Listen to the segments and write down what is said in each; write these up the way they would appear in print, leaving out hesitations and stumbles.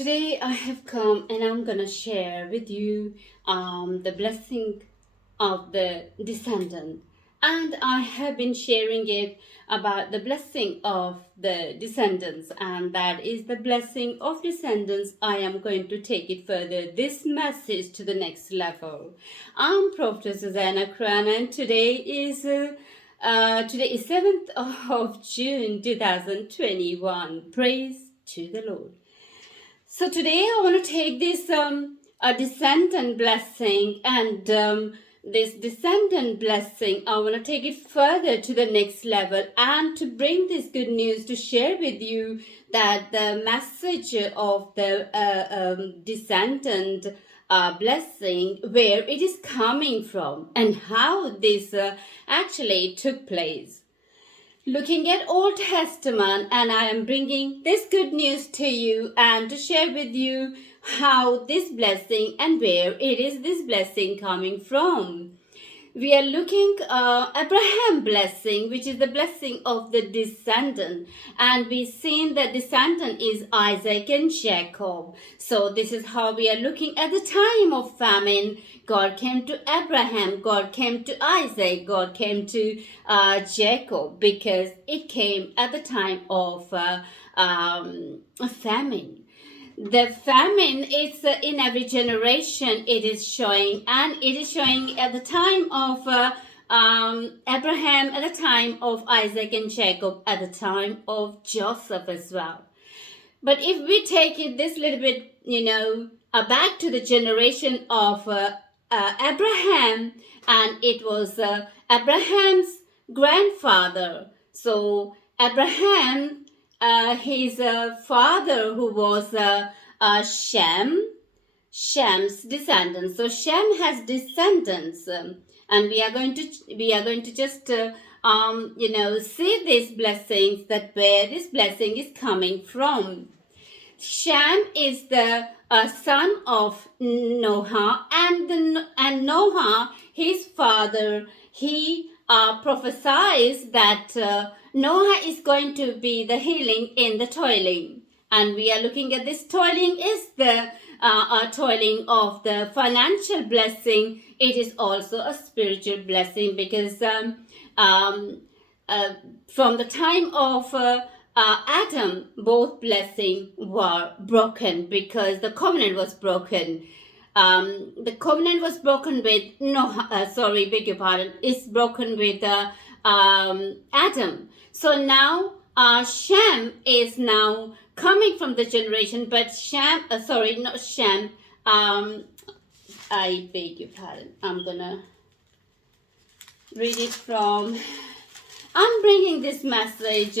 Today I have come and I'm gonna share with you the blessing of the descendant. And I have been sharing it about the blessing of the descendants, and that is the blessing of descendants. I am going to take it further, this message to the next level. I'm Prophetess and today is 7th of June 2021. Praise to the Lord. So today I want to take this a descendant blessing, and this descendant blessing I want to take it further to the next level and to bring this good news to share with you that the message of the descendant blessing, where it is coming from and how this actually took place. Looking at Old Testament, and I am bringing this good news to you and to share with you how this blessing and where it is this blessing coming from. We are looking Abraham blessing, which is the blessing of the descendant, and we seen the descendant is Isaac and Jacob. So this is how we are looking at the time of famine. God came to Abraham, God came to Isaac, God came to Jacob, because it came at the time of famine. The famine is in every generation it is showing, and it is showing at the time of Abraham, at the time of Isaac and Jacob, at the time of Joseph as well. But if we take it this little bit, back to the generation of Abraham, and it was Abraham's grandfather. So Abraham, his father, who was Shem's descendants. So Shem has descendants, and we are going to just see these blessings, that where this blessing is coming from. Shem is the son of Noah, and Noah, his father, he prophesies that Noah is going to be the healing in the toiling. And we are looking at this toiling is the toiling of the financial blessing. It is also a spiritual blessing, because from the time of Adam, both blessings were broken, because the covenant was broken. The covenant was broken with it's broken with Adam. So now Shem is now coming from the generation, but I beg your pardon. I'm gonna read it from. I'm bringing this message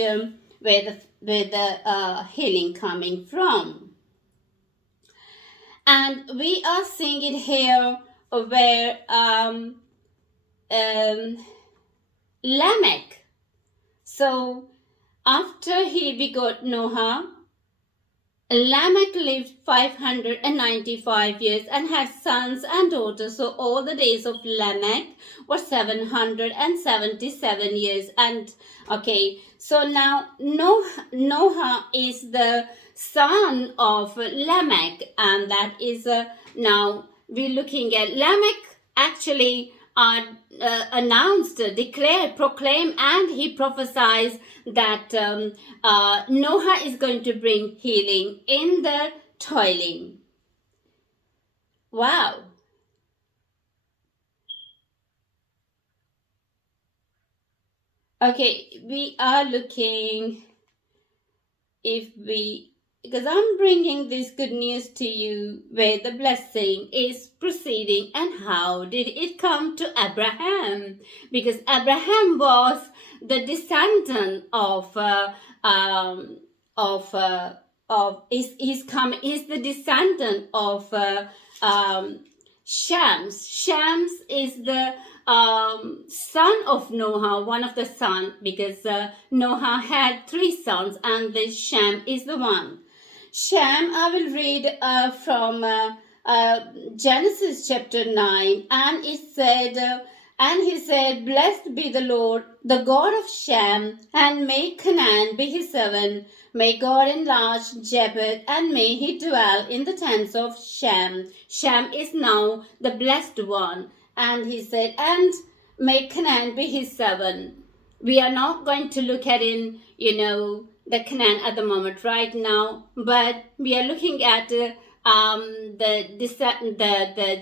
where the healing coming from, and we are seeing it here where Lamech. So after he begot Noah, Lamech lived 595 years and had sons and daughters. So all the days of Lamech were 777 years. And so now Noah is the son of Lamech, and that is now we're looking at Lamech actually announced, declared, proclaimed, and he prophesies that Noah is going to bring healing in the toiling. Wow. Okay, we are looking because I'm bringing this good news to you where the blessing is proceeding, and how did it come to Abraham? Because Abraham was the descendant is the descendant of Shams. Shams is the son of Noah, one of the sons, because Noah had 3 sons, and this Shem is the one. Shem, I will read from Genesis chapter 9, and it said, And he said, Blessed be the Lord, the God of Shem, and may Canaan be his servant. May God enlarge Japheth, and may he dwell in the tents of Shem. Shem is now the blessed one. And he said, and may Canaan be his servant. We are not going to look at the Canaan at the moment right now, but we are looking at the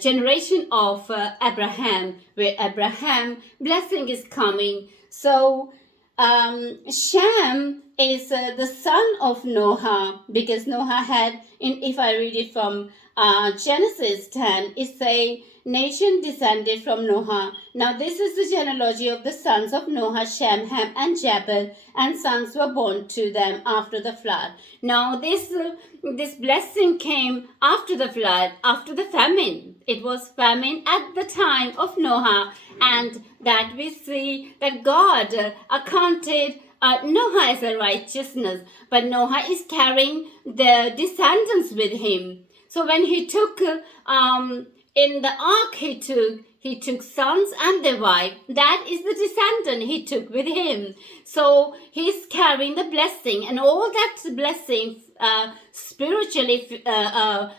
generation of Abraham, where Abraham blessing is coming. So Shem is the son of Noah, because Noah had, if I read it from Genesis 10, it's a nation descended from Noah. Now this is the genealogy of the sons of Noah, Shem, Ham, and Japheth, and sons were born to them after the flood. Now this blessing came after the flood, after the famine. It was famine at the time of Noah, and that we see that God accounted Noah as a righteousness, but Noah is carrying the descendants with him. So when he took in the ark, he took sons and their wife. That is the descendant he took with him. So he's carrying the blessing, and all that blessing spiritually,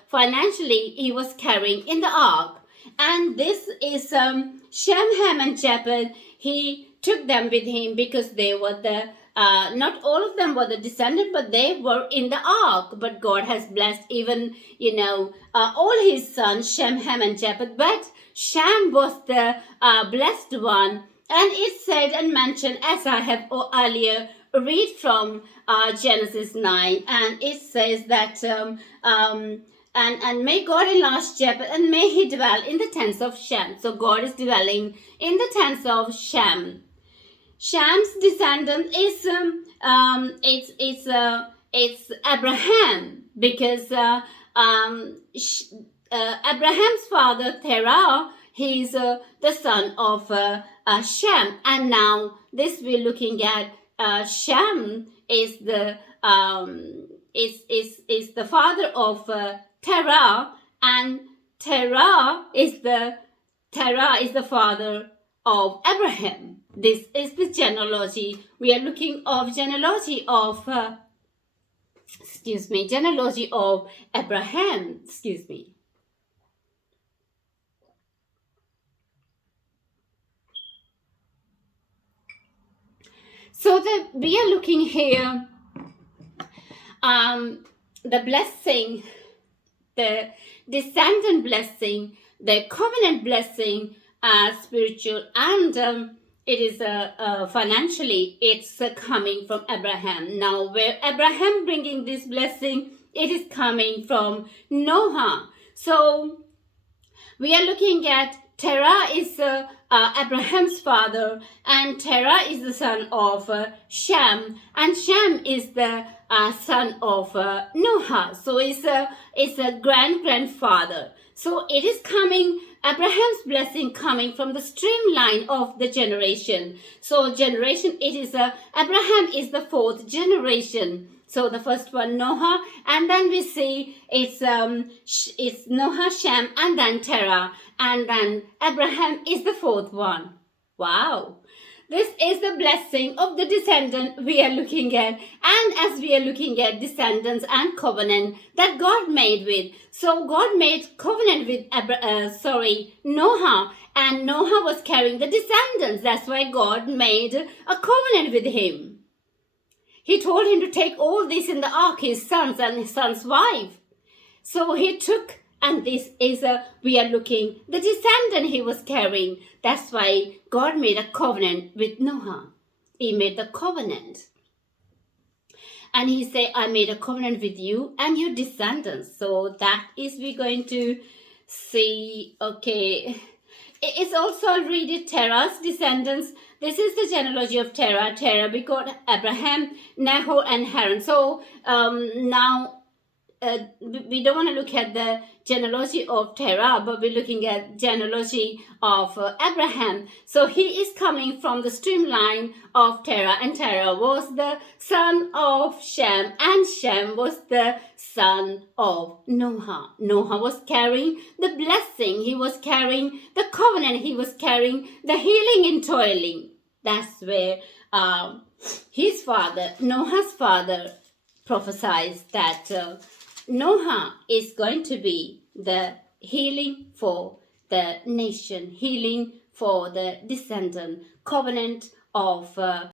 financially, he was carrying in the ark. And this is Shem, Ham, and Japheth. He took them with him because they were not all of them were the descendant, but they were in the ark. But God has blessed even, all his sons, Shem, Ham, and Japheth. But Shem was the blessed one. And it said and mentioned, as I have earlier read from Genesis 9, and it says that and may God enlarge Japheth, and may he dwell in the tents of Shem. So God is dwelling in the tents of Shem. Shem's descendant is it's Abraham, because Abraham's father Terah, he's the son of Shem, and now this we're looking at Shem is the is the father of Terah, and Terah is the father of Abraham. This is the genealogy. We are looking of genealogy of genealogy of Abraham. So we are looking here the blessing, the descendant blessing, the covenant blessing, spiritual, and it is financially, it's coming from Abraham. Now, where Abraham bringing this blessing, it is coming from Noah. So we are looking at Terah is Abraham's father, and Terah is the son of Shem, and Shem is the son of Noah. So it's a grandfather. So it is coming, Abraham's blessing coming from the streamline of the generation. So generation, it is Abraham is the fourth generation. So the first one, Noah, and then we see it's Noah, Shem, and then Terah, and then Abraham is the fourth one. Wow. This is the blessing of the descendant we are looking at, and as we are looking at descendants and covenant that God made with. So God made covenant with Noah, and Noah was carrying the descendants. That's why God made a covenant with him. He told him to take all this in the ark, his sons and his son's wife. So he took, and this is we are looking, the descendant he was carrying. That's why God made a covenant with Noah. He made the covenant. And he said, I made a covenant with you and your descendants. So that is we're going to see, okay. It's also, I'll read it, Terah's descendants. This is the genealogy of Terah. Terah begot Abraham, Nahor, and Haran. So now we don't want to look at the genealogy of Terah, but we're looking at genealogy of Abraham. So he is coming from the streamline of Terah, and Terah was the son of Shem, and Shem was the son of Noah. Noah was carrying the blessing, he was carrying the covenant, he was carrying the healing in toiling. That's where his father, Noah's father, prophesies that Noah is going to be the healing for the nation, healing for the descendant, covenant of